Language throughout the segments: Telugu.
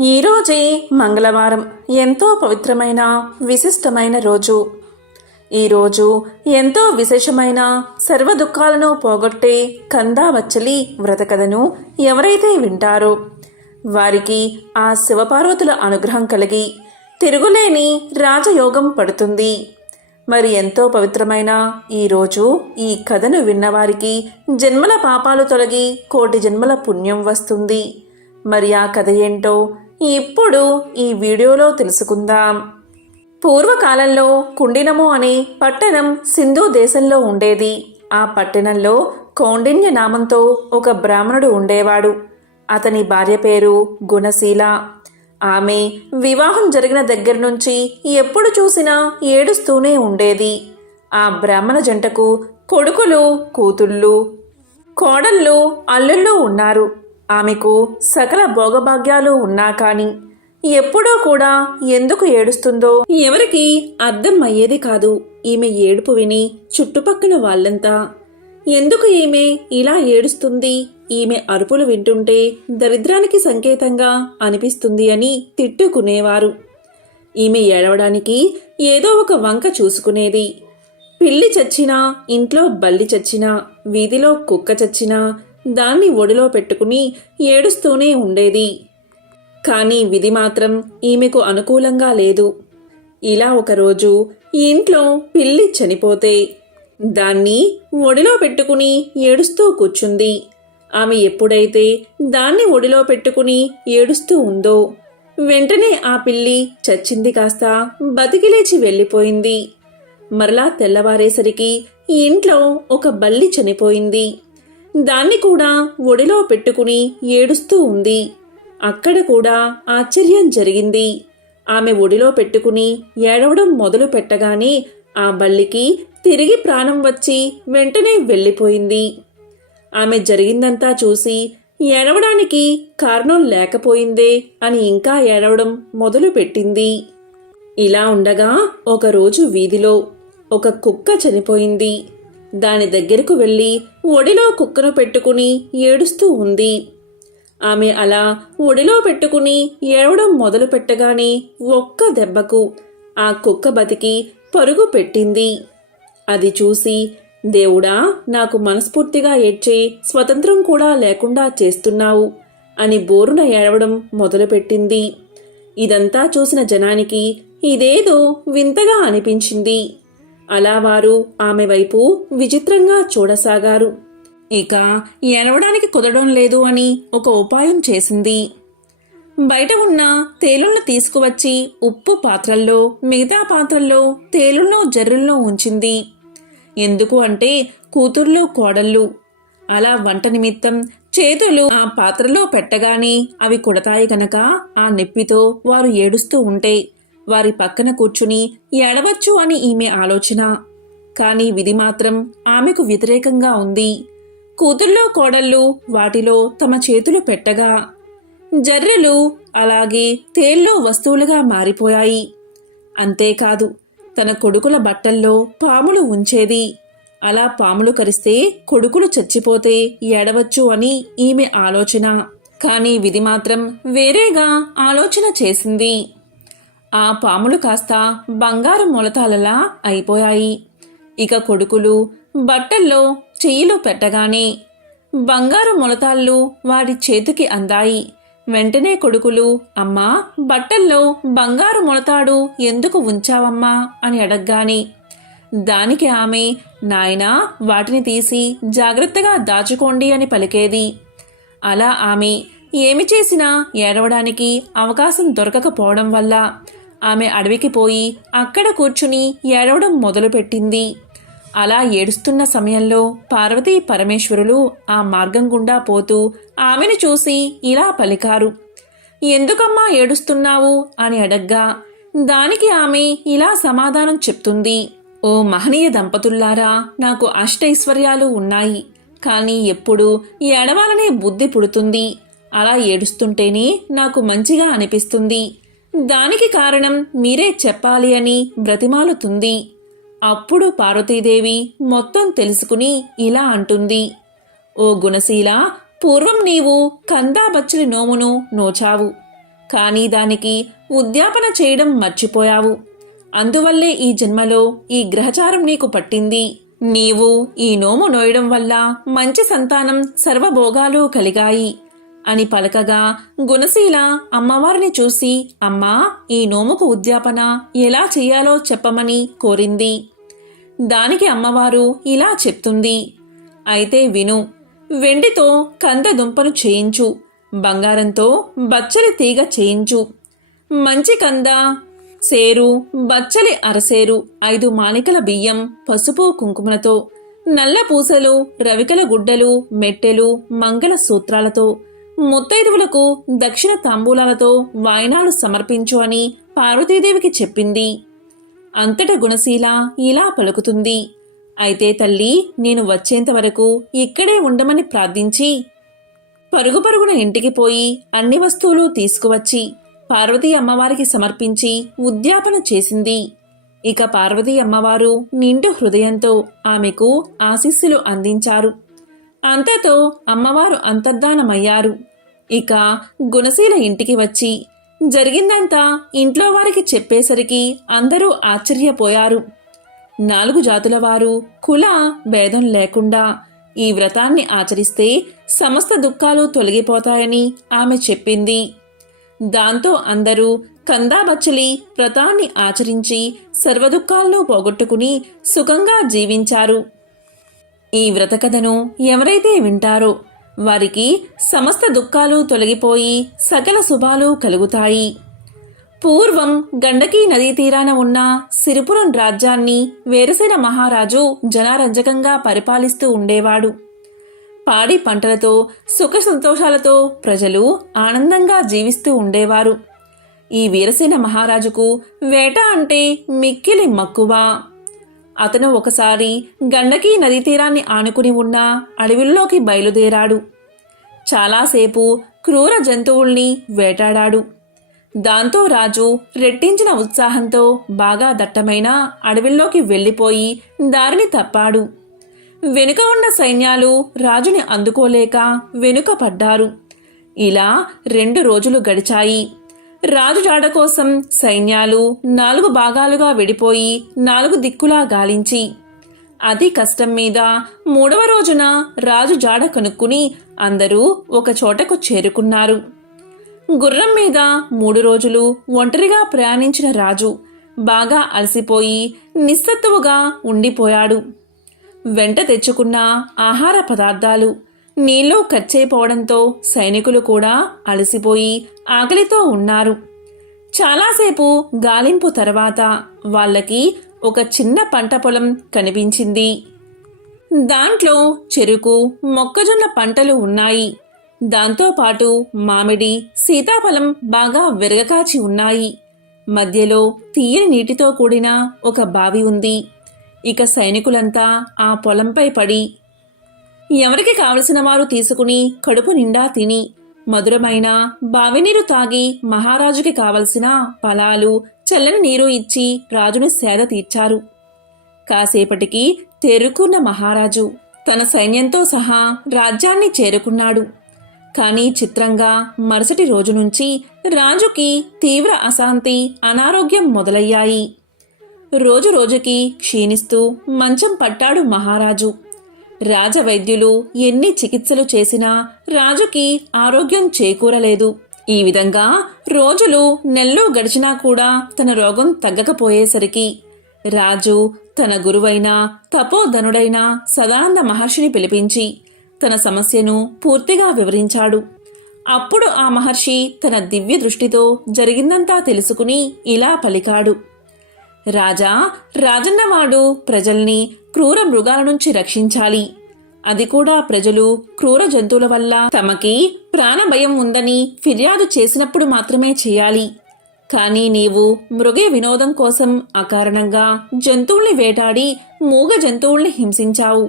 ఈరోజే మంగళవారం ఎంతో పవిత్రమైన విశిష్టమైన రోజు. ఈరోజు ఎంతో విశేషమైన సర్వ దుఃఖాలను పోగొట్టే కందావచ్చలి వ్రత కథను ఎవరైతే వింటారో వారికి ఆ శివపార్వతుల అనుగ్రహం కలిగి తిరుగులేని రాజయోగం పడుతుంది. మరి ఎంతో పవిత్రమైన ఈరోజు ఈ కథను విన్నవారికి జన్మల పాపాలు తొలగి కోటి జన్మల పుణ్యం వస్తుంది. మరి ఆ కథ ఏంటో ఇప్పుడు ఈ వీడియోలో తెలుసుకుందాం. పూర్వకాలంలో కుండినము అనే పట్టణం సింధు దేశంలో ఉండేది. ఆ పట్టణంలో కౌండిన్య నామంతో ఒక బ్రాహ్మణుడు ఉండేవాడు. అతని భార్య పేరు గుణశీల. ఆమె వివాహం జరిగిన దగ్గర నుంచి ఎప్పుడు చూసినా ఏడుస్తూనే ఉండేది. ఆ బ్రాహ్మణ జంటకు కొడుకులు, కూతుళ్ళు, కోడళ్ళు, అల్లుళ్ళు ఉన్నారు. ఆమెకు సకల భోగభాగ్యాలు ఉన్నా కానీ ఎప్పుడూ కూడా ఎందుకు ఏడుస్తుందో ఎవరికి అర్థం అయ్యేది కాదు. ఈమె ఏడుపు విని చుట్టుపక్కల వాళ్ళంతా ఎందుకు ఈమె ఇలా ఏడుస్తుంది, ఈమె అరుపులు వింటుంటే దరిద్రానికి సంకేతంగా అనిపిస్తుంది అని తిట్టుకునేవారు. ఈమె ఏడవడానికి ఏదో ఒక వంక చూసుకునేది. పిల్లి చచ్చినా, ఇంట్లో బల్లి చచ్చినా, వీధిలో కుక్క చచ్చినా దాన్ని ఒడిలో పెట్టుకుని ఏడుస్తూనే ఉండేది. కానీ విధి మాత్రం ఈమెకు అనుకూలంగా లేదు. ఇలా ఒకరోజు ఇంట్లో పిల్లి చనిపోతే దాన్ని ఒడిలో పెట్టుకుని ఏడుస్తూ కూర్చుంది. ఆమె ఎప్పుడైతే దాన్ని ఒడిలో పెట్టుకుని ఏడుస్తూ ఉందో వెంటనే ఆ పిల్లి చచ్చింది కాస్త బతికిలేచి వెళ్ళిపోయింది. మరలా తెల్లవారేసరికి ఇంట్లో ఒక బల్లి చనిపోయింది. దాన్ని కూడా ఒడిలో పెట్టుకుని ఏడుస్తూ ఉంది. అక్కడ కూడా ఆశ్చర్యం జరిగింది. ఆమె ఒడిలో పెట్టుకుని ఏడవడం మొదలు పెట్టగానే ఆ బల్లికి తిరిగి ప్రాణం వచ్చి వెంటనే వెళ్ళిపోయింది. ఆమె జరిగిందంతా చూసి ఏడవడానికి కారణం లేకపోయిందే అని ఇంకా ఏడవడం మొదలు పెట్టింది. ఇలా ఉండగా ఒకరోజు వీధిలో ఒక కుక్క చనిపోయింది. దాని దగ్గరకు వెళ్ళి ఒడిలో కుక్కను పెట్టుకుని ఏడుస్తూ ఉంది. ఆమె అలా ఒడిలో పెట్టుకుని ఏడవడం మొదలు పెట్టగానే ఒక్క దెబ్బకు ఆ కుక్క బతికి పరుగు పెట్టింది. అది చూసి, దేవుడా, నాకు మనస్ఫూర్తిగా ఏడ్చే స్వతంత్రం కూడా లేకుండా చేస్తున్నావు అని బోరున ఏడవడం మొదలుపెట్టింది. ఇదంతా చూసిన జనానికి ఇదేదో వింతగా అనిపించింది. అలా వారు ఆమె వైపు విచిత్రంగా చూడసాగారు. ఇక ఏడవడానికి కుదరడం లేదు అని ఒక ఉపాయం చేసింది. బయట ఉన్న తేలులను తీసుకువచ్చి ఉప్పు పాత్రల్లో, మిగతా పాత్రల్లో తేలులను, జర్రులను ఉంచింది. ఎందుకు అంటే కూతుర్లు, కోడళ్ళు అలా వంట నిమిత్తం చేతులు ఆ పాత్రలో పెట్టగానే అవి కుడతాయి గనక ఆ నొప్పితో వారు ఏడుస్తూ ఉంటే వారి పక్కన కూర్చుని ఏడవచ్చు అని ఈమె ఆలోచన. కానీ విధి మాత్రం ఆమెకు వ్యతిరేకంగా ఉంది. కూతుళ్ళో, కోడళ్ళు వాటిలో తమ చేతులు పెట్టగా జర్రెలు అలాగే తేల్లో వస్తువులుగా మారిపోయాయి. అంతేకాదు, తన కొడుకుల బట్టల్లో పాములు ఉంచేది. అలా పాములు కరిస్తే కొడుకులు చచ్చిపోతే ఏడవచ్చు అని ఈమె ఆలోచన. కానీ విధి మాత్రం వేరేగా ఆలోచన చేసింది. ఆ పాములు కాస్త బంగారు మొలతాలలా అయిపోయాయి. ఇక కొడుకులు బట్టల్లో చెయ్యిలు పెట్టగానే బంగారు మొలతాళ్ళు వాడి చేతికి అందాయి. వెంటనే కొడుకులు, అమ్మా, బట్టల్లో బంగారు మొలతాడు ఎందుకు ఉంచావమ్మా అని అడగగానే దానికి ఆమె, నాయనా, వాటిని తీసి జాగ్రత్తగా దాచుకోండి అని పలికేది. అలా ఆమె ఏమి చేసినా ఏడవడానికి అవకాశం దొరకకపోవడం వల్ల ఆమె అడవికి పోయి అక్కడ కూర్చుని ఏడవడం మొదలుపెట్టింది. అలా ఏడుస్తున్న సమయంలో పార్వతీ పరమేశ్వరులు ఆ మార్గం గుండా పోతూ ఆమెను చూసి ఇలా పలికారు. ఎందుకమ్మా ఏడుస్తున్నావు అని అడగ్గా దానికి ఆమె ఇలా సమాధానం చెప్తుంది. ఓ మహనీయ దంపతుల్లారా, నాకు అష్టైశ్వర్యాలు ఉన్నాయి. కానీ ఎప్పుడు ఏడవాలనే బుద్ధి పుడుతుంది. అలా ఏడుస్తుంటేనే నాకు మంచిగా అనిపిస్తుంది. దానికి కారణం మీరే చెప్పాలి అని బ్రతిమాలుతుంది. అప్పుడు పార్వతీదేవి మొత్తం తెలుసుకుని ఇలా అంటుంది. ఓ గుణశీల, పూర్వం నీవు కందాబచ్చలి నోమును నోచావు. కానీ దానికి ఉద్యాపన చేయడం మర్చిపోయావు. అందువల్లే ఈ జన్మలో ఈ గ్రహచారం నీకు పట్టింది. నీవు ఈ నోము నోయడం వల్ల మంచి సంతానం సర్వభోగాలు కలిగాయి అని పలకగా గుణశీల అమ్మవారిని చూసి, అమ్మా, ఈ నోముకు ఉద్యాపన ఎలా చెయ్యాలో చెప్పమని కోరింది. దానికి అమ్మవారు ఇలా చెప్తుంది, అయితే విను. వెండితో కంద దుంపను చేయించు, బంగారంతో బచ్చలి తీగ చేయించు, మంచి కంద సేరు, బచ్చలి అరసేరు, 5 మానికల బియ్యం, పసుపు కుంకుమలతో, నల్ల పూసలు, రవికల గుడ్డలు, మెట్టెలు, మంగళ సూత్రాలతో, ముత్తైదువులకు దక్షిణ తాంబూలాలతో వాయినాలు సమర్పించు అని పార్వతీదేవికి చెప్పింది. అంతట గుణశీల ఇలా పలుకుతుంది, అయితే తల్లి, నేను వచ్చేంత వరకు ఇక్కడే ఉండమని ప్రార్థించి పరుగు పరుగున ఇంటికి పోయి అన్ని వస్తువులు తీసుకువచ్చి పార్వతీ అమ్మవారికి సమర్పించి ఉద్యాపన చేసింది. ఇక పార్వతీ అమ్మవారు నిండు హృదయంతో ఆమెకు ఆశీస్సులు అందించారు. అంతతో అమ్మవారు అంతర్ధానమయ్యారు. ఇక గుణశీల ఇంటికి వచ్చి జరిగిందంతా ఇంట్లో వారికి చెప్పేసరికి అందరూ ఆశ్చర్యపోయారు. 4 జాతుల వారు కుల భేదం లేకుండా ఈ వ్రతాన్ని ఆచరిస్తే సమస్త దుఃఖాలు తొలగిపోతాయని ఆమె చెప్పింది. దాంతో అందరూ కందాబచ్చలి వ్రతాన్ని ఆచరించి సర్వదుఃఖాలను పోగొట్టుకుని సుఖంగా జీవించారు. ఈ వ్రతకథను ఎవరైతే వింటారో వారికి సమస్త దుఃఖాలు తొలగిపోయి సకల శుభాలు కలుగుతాయి. పూర్వం గండకీ నదీ తీరాన ఉన్న సిరిపురం రాజ్యాన్ని వీరసేన మహారాజు జనారంజకంగా పరిపాలిస్తూ ఉండేవాడు. పాడి పంటలతో సుఖ సంతోషాలతో ప్రజలు ఆనందంగా జీవిస్తూ ఉండేవారు. ఈ వీరసేన మహారాజుకు వేట అంటే మిక్కిలి మక్కువ. అతను ఒకసారి గండకీ నదీ తీరాన్ని ఆనుకుని ఉన్న అడవిల్లోకి బయలుదేరాడు. చాలాసేపు క్రూర జంతువుల్ని వేటాడాడు. దాంతో రాజు రెట్టించిన ఉత్సాహంతో బాగా దట్టమైన అడవిల్లోకి వెళ్ళిపోయి దారిని తప్పాడు. వెనుక ఉన్న సైన్యాలు రాజుని అందుకోలేక వెనుక పడ్డారు. ఇలా 2 రోజులు గడిచాయి. రాజు జాడ కోసం సైన్యాలు 4 భాగాలుగా విడిపోయి 4 దిక్కులా గాలించి అతి కష్టం మీద 3వ రోజున రాజు జాడ కనుక్కుని అందరూ ఒక చోటకు చేరుకున్నారు. గుర్రం మీద 3 రోజులు ఒంటరిగా ప్రయాణించిన రాజు బాగా అలసిపోయి నిస్సత్తువుగా ఉండిపోయాడు. వెంట తెచ్చుకున్న ఆహార పదార్థాలు నీళ్లు ఖర్చయిపోవడంతో సైనికులు కూడా అలసిపోయి ఆకలితో ఉన్నారు. చాలాసేపు గాలింపు తర్వాత వాళ్ళకి ఒక చిన్న పంట పొలం కనిపించింది. దాంట్లో చెరుకు, మొక్కజొన్న పంటలు ఉన్నాయి. దాంతోపాటు మామిడి, సీతాఫలం బాగా విరగకాచి ఉన్నాయి. మధ్యలో తీయని నీటితో కూడిన ఒక బావి ఉంది. ఇక సైనికులంతా ఆ పొలంపై పడి ఎవరికి కావలసిన వారు తీసుకుని కడుపు నిండా తిని మధురమైన బావినీరు తాగి మహారాజుకి కావలసిన ఫలాలు, చల్లని నీరు ఇచ్చి రాజుని సేద తీర్చారు. కాసేపటికి తేరుకున్న మహారాజు తన సైన్యంతో సహా రాజ్యాన్ని చేరుకున్నాడు. కానీ చిత్రంగా మరుసటి రోజు నుంచి రాజుకి తీవ్ర అశాంతి, అనారోగ్యం మొదలయ్యాయి. రోజు రోజుకి క్షీణిస్తూ మంచం పట్టాడు మహారాజు. రాజవైద్యులు ఎన్ని చికిత్సలు చేసినా రాజుకి ఆరోగ్యం చేకూరలేదు. ఈ విధంగా రోజులు నెలలు గడిచినా కూడా తన రోగం తగ్గకపోయేసరికి రాజు తన గురువైన తపోధనుడైన సదానంద మహర్షిని పిలిపించి తన సమస్యను పూర్తిగా వివరించాడు. అప్పుడు ఆ మహర్షి తన దివ్య దృష్టితో జరిగిందంతా తెలుసుకుని ఇలా పలికాడు, రాజా, రాజన్నవాడు ప్రజల్ని క్రూర మృగాల నుంచి రక్షించాలి. అది కూడా ప్రజలు క్రూర జంతువుల వల్ల తమకి ప్రాణభయం ఉందని ఫిర్యాదు చేసినప్పుడు మాత్రమే చేయాలి. కానీ నీవు మృగ వినోదం కోసం అకారణంగా జంతువుల్ని వేటాడి మూగ జంతువుల్ని హింసించావు.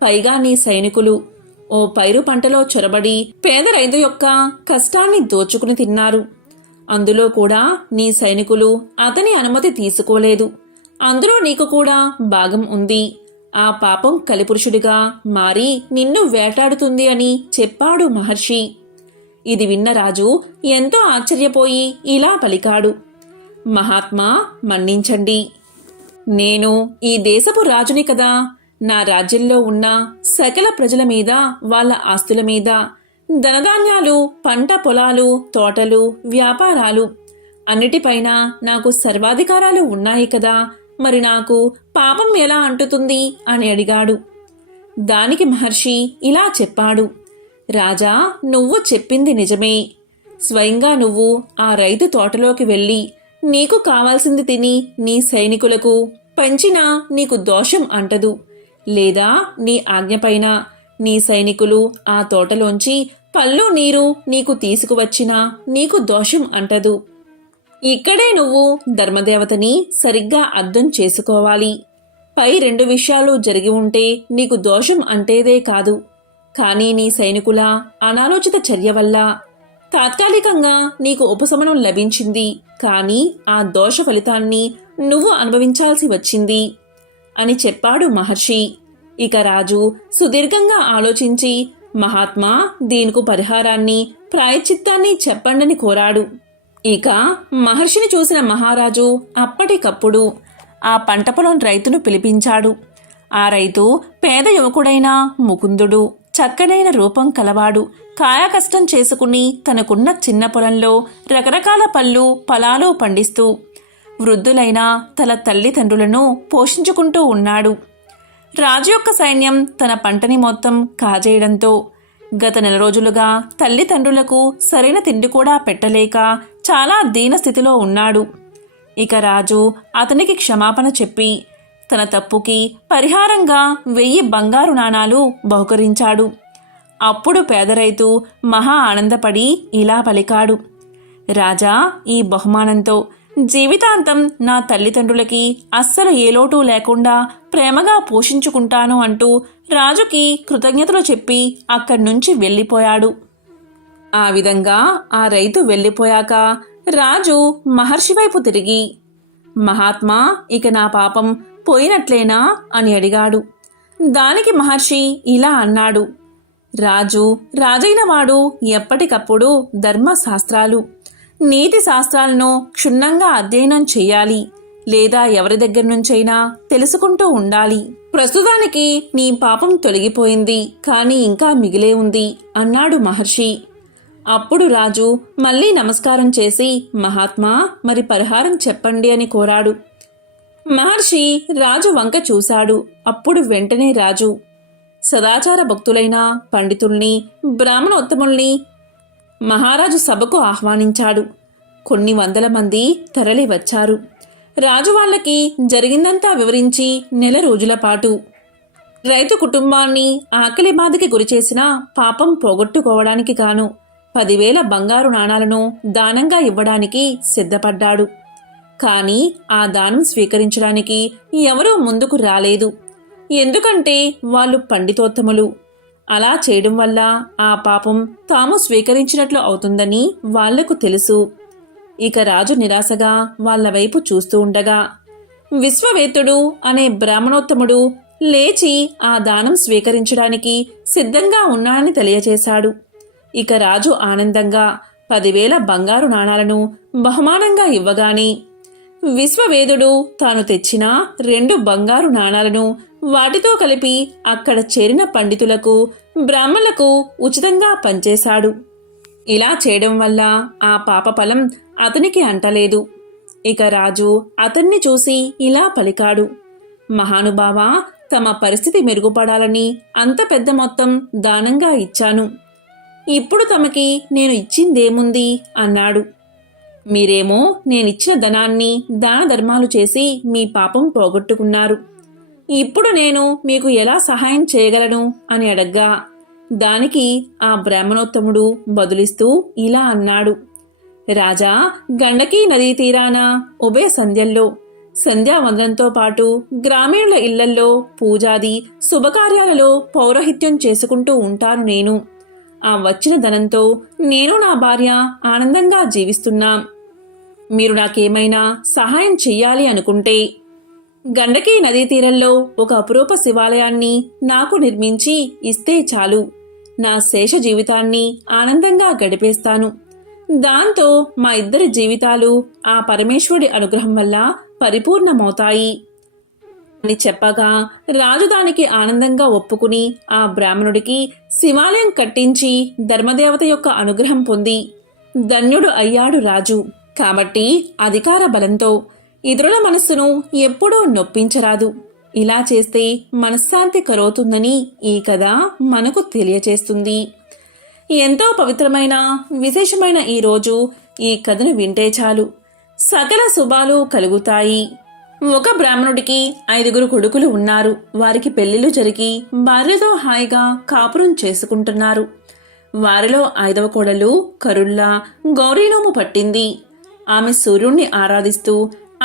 పైగా నీ సైనికులు ఓ పైరు పంటలో చొరబడి పేద రైతు యొక్క కష్టాన్ని దోచుకుని తిన్నారు. అందులో కూడా నీ సైనికులు అతని అనుమతి తీసుకోలేదు. అందులో నీకు కూడా భాగం ఉంది. ఆ పాపం కలిపురుషుడిగా మారి నిన్ను వేటాడుతుంది అని చెప్పాడు మహర్షి. ఇది విన్న రాజు ఎంతో ఆశ్చర్యపోయి ఇలా పలికాడు, మహాత్మా, మన్నించండి. నేను ఈ దేశపు రాజుని కదా. నా రాజ్యంలో ఉన్న సకల ప్రజల మీద, వాళ్ళ ఆస్తుల మీద, ధనధాన్యాలు, పంట పొలాలు, తోటలు, వ్యాపారాలు అన్నిటిపైన నాకు సర్వాధికారాలు ఉన్నాయి కదా. మరి నాకు పాపం ఎలా అంటుతుంది అని అడిగాడు. దానికి మహర్షి ఇలా చెప్పాడు, రాజా, నువ్వు చెప్పింది నిజమే. స్వయంగా నువ్వు ఆ రైతు తోటలోకి వెళ్ళి నీకు కావాల్సింది తిని నీ సైనికులకు పంచినా నీకు దోషం అంటదు. లేదా నీ ఆజ్ఞపైన నీ సైనికులు ఆ తోటలోంచి పళ్ళు నీరు నీకు తీసుకువచ్చినా నీకు దోషం అంటదు. ఇక్కడే నువ్వు ధర్మదేవతని సరిగ్గా అర్థం చేసుకోవాలి. పై 2 విషయాలు జరిగి ఉంటే నీకు దోషం అంటేదే కాదు. కానీ నీ సైనికుల అనాలోచిత చర్య వల్ల తాత్కాలికంగా నీకు ఉపశమనం లభించింది. కానీ ఆ దోష ఫలితాన్ని నువ్వు అనుభవించాల్సి వచ్చింది అని చెప్పాడు మహర్షి. ఇక రాజు సుదీర్ఘంగా ఆలోచించి, మహాత్మా, దీనికి పరిహారాన్ని, ప్రాయశ్చిత్తాన్ని చెప్పండని కోరాడు. ఇక మహర్షిని చూసిన మహారాజు అప్పటికప్పుడు ఆ పంట పొలం రైతును పిలిపించాడు. ఆ రైతు పేద యువకుడైన ముకుందుడు. చక్కనైన రూపం కలవాడు. కాయకష్టం చేసుకుని తనకున్న చిన్న పొలంలో రకరకాల పళ్ళు, ఫలాలు పండిస్తూ వృద్ధులైన తన తల్లిదండ్రులను పోషించుకుంటూ ఉన్నాడు. రాజు యొక్క సైన్యం తన పంటని మొత్తం కాజేయడంతో గత 4 రోజులుగా తల్లిదండ్రులకు సరైన తిండి కూడా పెట్టలేక చాలా దీనస్థితిలో ఉన్నాడు. ఇక రాజు అతనికి క్షమాపణ చెప్పి తన తప్పుకి పరిహారంగా 1000 బంగారు నాణాలు బహుకరించాడు. అప్పుడు పేద రైతు మహా ఆనందపడి ఇలా పలికాడు, రాజా, ఈ బహుమానంతో జీవితాంతం నా తల్లిదండ్రులకి అస్సలు ఏ లోటు లేకుండా ప్రేమగా పోషించుకుంటాను అంటూ రాజుకి కృతజ్ఞతలు చెప్పి అక్కడి నుంచి వెళ్ళిపోయాడు. ఆ విధంగా ఆ రైతు వెళ్ళిపోయాక రాజు మహర్షి వైపు తిరిగి, మహాత్మా, ఇక నా పాపం పోయినట్లేనా అని అడిగాడు. దానికి మహర్షి ఇలా అన్నాడు, రాజైన వాడు ఎప్పటికప్పుడు ధర్మశాస్త్రాలు, నీతి శాస్త్రాలను క్షుణ్ణంగా అధ్యయనం చెయ్యాలి. లేదా ఎవరి దగ్గర నుంచైనా తెలుసుకుంటూ ఉండాలి. ప్రస్తుతానికి నీ పాపం తొలగిపోయింది, కానీ ఇంకా మిగిలే ఉంది అన్నాడు మహర్షి. అప్పుడు రాజు మళ్ళీ నమస్కారం చేసి, మహాత్మా, మరి పరిహారం చెప్పండి అని కోరాడు. మహర్షి రాజు వంక చూశాడు. అప్పుడు వెంటనే రాజు సదాచార భక్తులైన పండితుల్ని, బ్రాహ్మణోత్తముల్ని మహారాజు సభకు ఆహ్వానించాడు. కొన్ని 100 మంది తరలి వచ్చారు. రాజు వాళ్ళకి జరిగిందంతా వివరించి 4 రోజుల పాటు రైతు కుటుంబాన్ని ఆకలి బాధకి గురిచేసిన పాపం పోగొట్టుకోవడానికి గాను 10,000 బంగారు నాణాలను దానంగా ఇవ్వడానికి సిద్ధపడ్డాడు. కానీ ఆ దానం స్వీకరించడానికి ఎవరూ ముందుకు రాలేదు. ఎందుకంటే వాళ్ళు పండితోత్తములు. అలా చేయడం వల్ల ఆ పాపం తాము స్వీకరించినట్లు అవుతుందని వాళ్లకు తెలుసు. ఇక రాజు నిరాశగా వాళ్ల వైపు చూస్తూ ఉండగా విశ్వవేత్తుడు అనే బ్రాహ్మణోత్తముడు లేచి ఆ దానం స్వీకరించడానికి సిద్ధంగా ఉన్నాడని తెలియచేశాడు. ఇక రాజు ఆనందంగా 10,000 బంగారు నాణాలను బహుమానంగా ఇవ్వగానే విశ్వవేదుడు తాను తెచ్చిన 2 బంగారు నాణాలను వాటితో కలిపి అక్కడ చేరిన పండితులకు, బ్రాహ్మణులకు ఉచితంగా పంచేశాడు. ఇలా చేయడం వల్ల ఆ పాపఫలం అతనికి అంటలేదు. ఇక రాజు అతన్ని చూసి ఇలా పలికాడు, మహానుభావా, తమ పరిస్థితి మెరుగుపడాలని అంత పెద్ద మొత్తం దానంగా ఇచ్చాను. ఇప్పుడు తమకి నేను ఇచ్చిందేముంది అన్నాడు. మీరేమో నేనిచ్చిన ధనాన్ని దాన ధర్మాలు చేసి మీ పాపం పోగొట్టుకున్నారు. ఇప్పుడు నేను మీకు ఎలా సహాయం చేయగలను అని అడగ్గా దానికి ఆ బ్రాహ్మణోత్తముడు బదులిస్తూ ఇలా అన్నాడు, రాజా, గండకీ నదీ తీరాన ఉభయ సంధ్యల్లో సంధ్యావందనంతో పాటు గ్రామీణుల ఇళ్లల్లో పూజాది శుభకార్యాలలో పౌరోహిత్యం చేసుకుంటూ ఉంటాను నేను. ఆ వచ్చిన ధనంతో నేను నా భార్య ఆనందంగా జీవిస్తున్నాం. మీరు నాకేమైనా సహాయం చెయ్యాలి అనుకుంటే గండకీ నదీ తీరంలో ఒక అపురూప శివాలయాన్ని నాకు నిర్మించి ఇస్తే చాలు. నా శేష జీవితాన్ని ఆనందంగా గడిపేస్తాను. దాంతో మా ఇద్దరి జీవితాలు ఆ పరమేశ్వరుడి అనుగ్రహం వల్ల పరిపూర్ణమవుతాయి అని చెప్పగా రాజు దానికి ఆనందంగా ఒప్పుకుని ఆ బ్రాహ్మణుడికి శివాలయం కట్టించి ధర్మదేవత యొక్క అనుగ్రహం పొంది ధన్యుడు అయ్యాడు రాజు. కాబట్టి అధికార బలంతో ఇతరుల మనస్సును ఎప్పుడూ నొప్పించరాదు. ఇలా చేస్తే మనశ్శాంతి కలుగుతుందని ఈ కథ మనకు తెలియచేస్తుంది. ఎంతో పవిత్రమైన విశేషమైన ఈ రోజు ఈ కథను వింటే చాలు సకల శుభాలు కలుగుతాయి. ఒక బ్రాహ్మణుడికి 5 కొడుకులు ఉన్నారు. వారికి పెళ్లిళ్లు జరిగి భార్యతో హాయిగా కాపురం చేసుకుంటున్నారు. వారిలో 5వ కోడలు కరుల్లా గౌరీనోము పట్టింది. ఆమె సూర్యుణ్ణి ఆరాధిస్తూ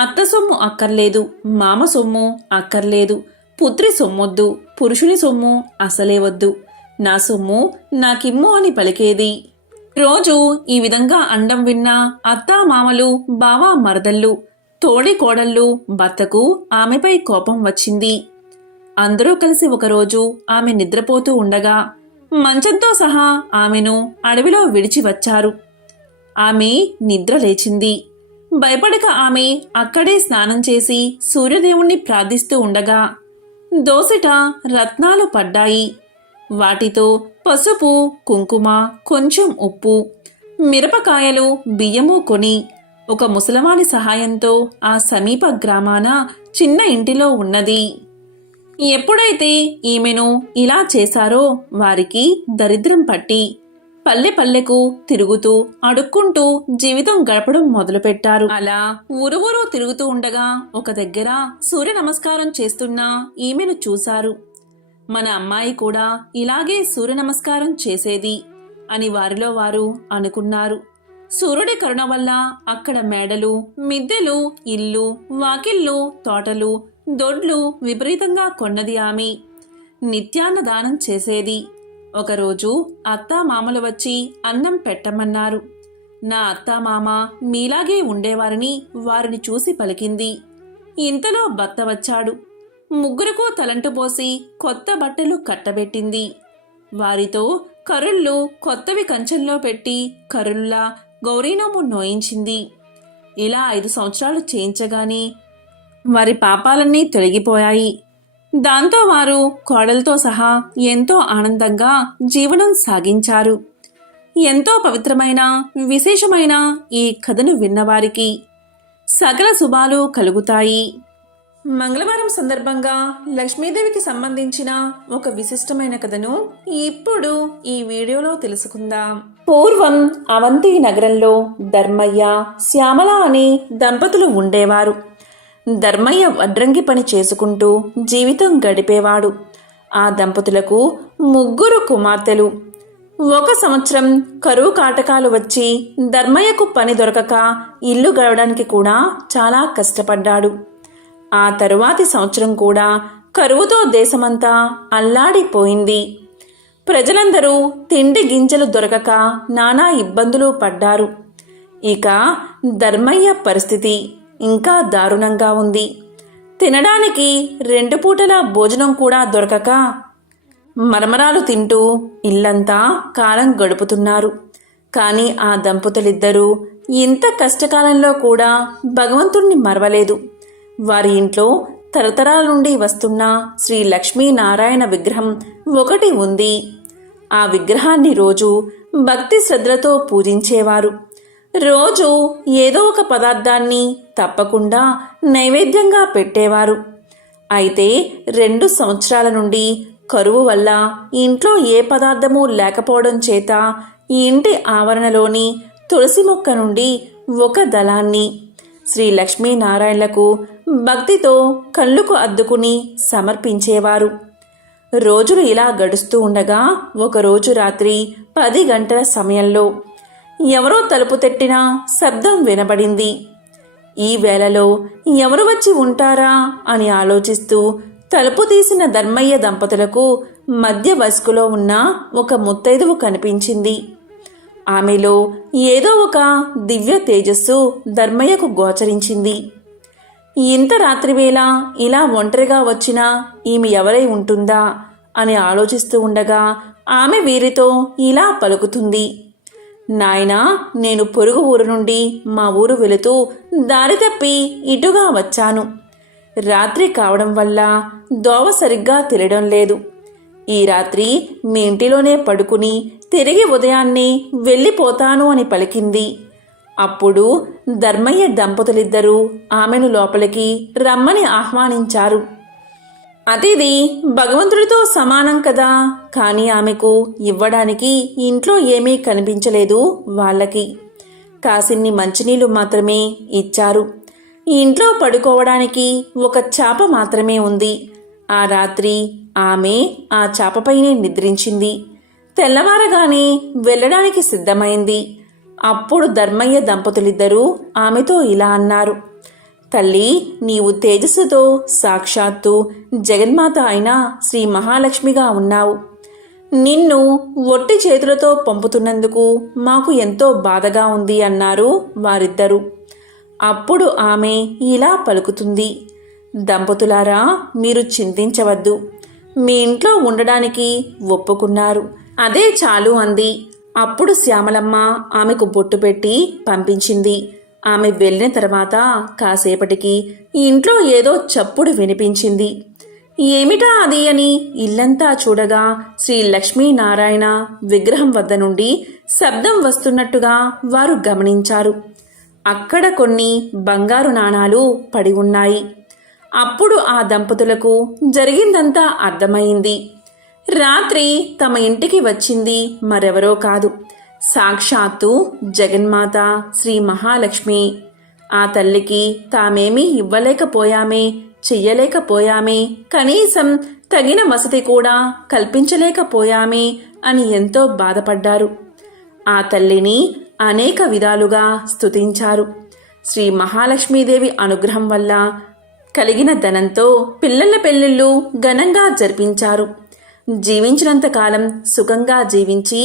అత్త సొమ్ము అక్కర్లేదు, మామ సొమ్ము అక్కర్లేదు, పుత్రి సొమ్మొద్దు, పురుషుని సొమ్ము అసలే వద్దు, నా సొమ్ము నాకిమ్ము అని పలికేది. రోజు ఈ విధంగా అండం విన్న అత్తా మామలు, బావా మరదళ్ళు, తోడి కోడళ్ళు భర్తకు ఆమెపై కోపం వచ్చింది. అందరూ కలిసి ఒకరోజు ఆమె నిద్రపోతూ ఉండగా మంచంతో సహా ఆమెను అడవిలో విడిచి వచ్చారు. ఆమె నిద్ర లేచింది. భయపడక ఆమె అక్కడే స్నానం చేసి సూర్యదేవుణ్ణి ప్రార్థిస్తూ ఉండగా దోసిట రత్నాలు పడ్డాయి. వాటితో పసుపు, కుంకుమ, కొంచెం ఉప్పు, మిరపకాయలు, బియ్యము కొని ఒక ముసలవాని సహాయంతో ఆ సమీప గ్రామాన చిన్న ఇంటిలో ఉన్నది. ఎప్పుడైతే ఈమెను ఇలా చేశారో వారికి దరిద్రం పట్టి పల్లె పల్లెకు తిరుగుతూ అడుక్కుంటూ జీవితం గడపడం మొదలుపెట్టారు. అలా ఊరు తిరుగుతూ ఉండగా ఒక దగ్గర సూర్య నమస్కారం చేస్తున్న ఈమెను చూశారు. మన అమ్మాయి కూడా ఇలాగే సూర్య నమస్కారం చేసేది అని వారిలో వారు అనుకున్నారు. సూర్యుడి కరుణ వల్ల అక్కడ మేడలు, మిద్దెలు, ఇల్లు, వాకిళ్ళు, తోటలు, దొడ్లు విపరీతంగా కొన్నది ఆమె. నిత్యాన్నదానం చేసేది. ఒకరోజు అత్తామామలు వచ్చి అన్నం పెట్టమన్నారు. నా అత్తామామ మీలాగే ఉండేవారని వారిని చూసి పలికింది. ఇంతలో భర్త వచ్చాడు. ముగ్గురుకు తలంటు పోసి కొత్త బట్టలు కట్టబెట్టింది. వారితో కరుళ్ళు కొత్తవి కంచెంలో పెట్టి కరుల్లా గౌరీనోము నోయించింది. ఇలా 5 సంవత్సరాలు చేయించగానే వారి పాపాలన్నీ తొలగిపోయాయి. దాంతో వారు కోడలతో సహా ఎంతో ఆనందంగా జీవనం సాగించారు. ఎంతో పవిత్రమైన విశేషమైన ఈ కథను విన్నవారికి సకల శుభాలు కలుగుతాయి. మంగళవారం సందర్భంగా లక్ష్మీదేవికి సంబంధించిన ఒక విశిష్టమైన కథను ఇప్పుడు ఈ వీడియోలో తెలుసుకుందాం. పూర్వం అవంతి నగరంలో ధర్మయ్య, శ్యామల అనే దంపతులు ఉండేవారు. ధర్మయ్య వడ్రంగి పని చేసుకుంటూ జీవితం గడిపేవాడు. ఆ దంపతులకు 3 కుమార్తెలు. ఒక సంవత్సరం కరువు కాటకాలు వచ్చి ధర్మయ్యకు పని దొరకక ఇల్లు గడవడానికి కూడా చాలా కష్టపడ్డాడు. ఆ తరువాతి సంవత్సరం కూడా కరువుతో దేశమంతా అల్లాడిపోయింది. ప్రజలందరూ తిండి గింజలు దొరకక నానా ఇబ్బందులు పడ్డారు. ఇక ధర్మయ్య పరిస్థితి ఇంకా దారుణంగా ఉంది. తినడానికి 2 పూటల భోజనం కూడా దొరకక మరమరాలు తింటూ ఇల్లంతా కాలం గడుపుతున్నారు. కానీ ఆ దంపతులిద్దరూ ఇంత కష్టకాలంలో కూడా భగవంతుణ్ణి మరవలేదు. వారి ఇంట్లో తరతరాల నుండి వస్తున్న శ్రీ లక్ష్మీనారాయణ విగ్రహం ఒకటి ఉంది. ఆ విగ్రహాన్ని రోజు భక్తి శ్రద్ధలతో పూజించేవారు. రోజు ఏదో ఒక పదార్థాన్ని తప్పకుండా నైవేద్యంగా పెట్టేవారు. అయితే 2 సంవత్సరాల నుండి కరువు వల్ల ఇంట్లో ఏ పదార్థమూ లేకపోవడం చేత ఈ ఇంటి ఆవరణలోని తులసి మొక్క నుండి ఒక దళాన్ని శ్రీ లక్ష్మీనారాయణలకు భక్తితో కళ్ళుకు అద్దుకుని సమర్పించేవారు. రోజులు ఇలా గడుస్తూ ఉండగా ఒకరోజు రాత్రి 10 గంటల సమయంలో ఎవరో తలుపు తట్టిన శబ్దం వినబడింది. ఈ వేళలో ఎవరు వచ్చి ఉంటారా అని ఆలోచిస్తూ తలుపు తీసిన ధర్మయ్య దంపతులకు మధ్య వయస్కులో ఉన్న ఒక ముత్తైదువు కనిపించింది. ఆమెలో ఏదో ఒక దివ్య తేజస్సు ధర్మయ్యకు గోచరించింది. ఇంత రాత్రివేళ ఇలా ఒంటరిగా వచ్చినా ఈమె ఎవరై ఉంటుందా అని ఆలోచిస్తూ ఉండగా ఆమె వీరితో ఇలా పలుకుతుంది. నాయనా, నేను పొరుగు ఊరు నుండి మా ఊరు వెళుతూ దారి తప్పి ఇటుగా వచ్చాను. రాత్రి కావడం వల్ల దోవ సరిగ్గా తెలియడం లేదు. ఈ రాత్రి మీ ఇంటిలోనే పడుకుని తిరిగి ఉదయాన్నే వెళ్ళిపోతాను అని పలికింది. అప్పుడు ధర్మయ్య దంపతులిద్దరూ ఆమెను లోపలికి రమ్మని ఆహ్వానించారు. అతిథి భగవంతుడితో సమానం కదా, కానీ ఆమెకు ఇవ్వడానికి ఇంట్లో ఏమీ కనిపించలేదు. వాళ్ళకి కాసిన్ని మంచినీళ్లు మాత్రమే ఇచ్చారు. ఇంట్లో పడుకోవడానికి ఒక చాప మాత్రమే ఉంది. ఆ రాత్రి ఆమె ఆ చాపపైనే నిద్రించింది. తెల్లవారగానే వెళ్ళడానికి సిద్ధమైంది. అప్పుడు ధర్మయ్య దంపతులిద్దరూ ఆమెతో ఇలా అన్నారు. తల్లి, నీవు తేజస్సుతో సాక్షాత్తు జగన్మాత అయిన శ్రీ మహాలక్ష్మిగా ఉన్నావు. నిన్ను ఒట్టి చేతులతో పంపుతున్నందుకు మాకు ఎంతో బాధగా ఉంది అన్నారు వారిద్దరూ. అప్పుడు ఆమె ఇలా పలుకుతుంది. దంపతులారా, మీరు చింతించవద్దు. మీ ఇంట్లో ఉండడానికి ఒప్పుకున్నారు, అదే చాలు అంది. అప్పుడు శ్యామలమ్మ ఆమెకు బొట్టు పెట్టి పంపించింది. ఆమె వెళ్ళిన తర్వాత కాసేపటికి ఇంట్లో ఏదో చప్పుడు వినిపించింది. ఏమిటా అది అని ఇల్లంతా చూడగా శ్రీ లక్ష్మీనారాయణ విగ్రహం వద్ద నుండి శబ్దం వస్తున్నట్టుగా వారు గమనించారు. అక్కడ కొన్ని బంగారు నాణాలు పడి ఉన్నాయి. అప్పుడు ఆ దంపతులకు జరిగిందంతా అర్థమైంది. రాత్రి తమ ఇంటికి వచ్చింది మరెవరో కాదు, సాక్షాత్తు జగన్మాత శ్రీ మహాలక్ష్మి. ఆ తల్లికి తామేమీ ఇవ్వలేకపోయామే, చెయ్యలేకపోయామే, కనీసం తగిన వసతి కూడా కల్పించలేకపోయామే అని ఎంతో బాధపడ్డారు. ఆ తల్లిని అనేక విధాలుగా స్తుతించారు. శ్రీ మహాలక్ష్మీదేవి అనుగ్రహం వల్ల కలిగిన ధనంతో పిల్లల పెళ్లిళ్ళు ఘనంగా జరిపించారు. జీవించినంతకాలం సుఖంగా జీవించి